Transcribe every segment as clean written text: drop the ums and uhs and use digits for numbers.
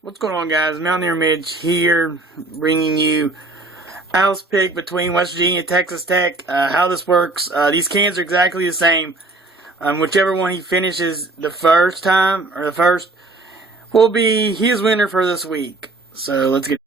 What's going on, guys? Mountaineer Mitch here, bringing you Al's pick between West Virginia and Texas Tech. How this works, these cans are exactly the same. Whichever one he finishes the first time, or the first, will be his winner for this week. So let's get.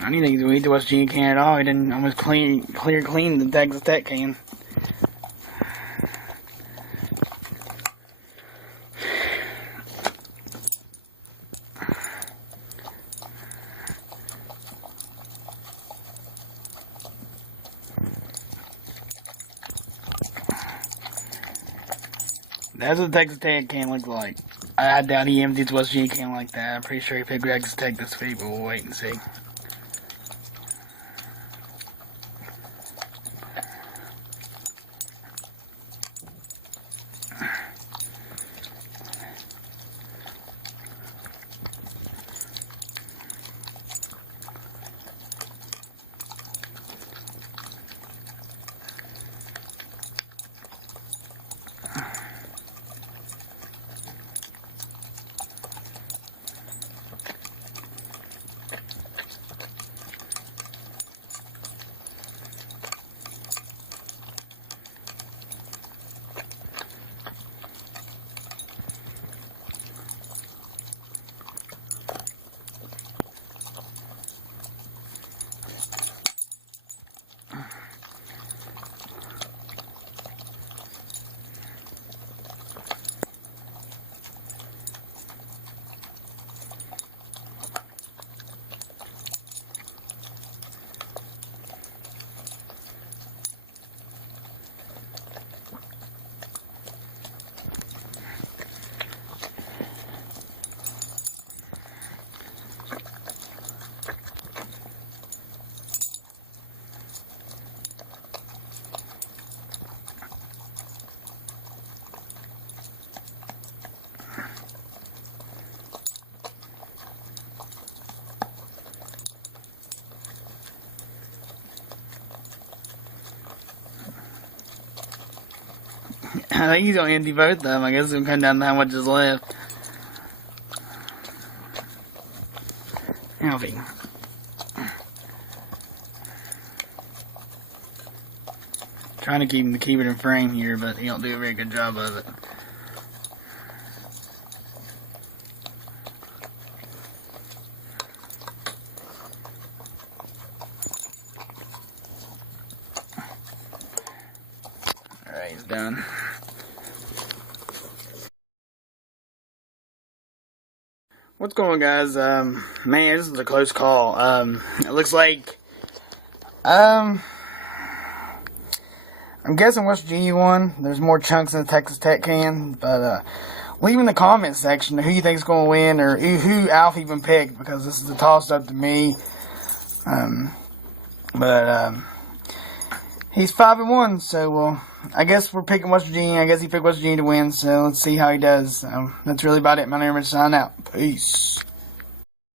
I didn't think he eat the West Virginia can at all. He didn't almost clean the Texas Tech can. That's what the Texas Tech can look like. I doubt he empties the West Virginia can like that. I'm pretty sure he picked Texas Tech this week, but we'll wait and see. I think he's gonna empty both of them. I guess it's gonna come down to how much is left. Alfie. Trying to keep it in frame here, but he don't do a very good job of it. Alright, he's done. What's going on, guys? Man, this is a close call. It looks like, I'm guessing West Virginia won. There's more chunks in the Texas Tech can, but, leave in the comments section who you think is going to win, or who Alf even picked, because this is a toss-up to me. He's 5-1, so I guess we're picking West Virginia. I guess he picked West Virginia to win, so let's see how he does. That's really about it. My name is signing out. Peace.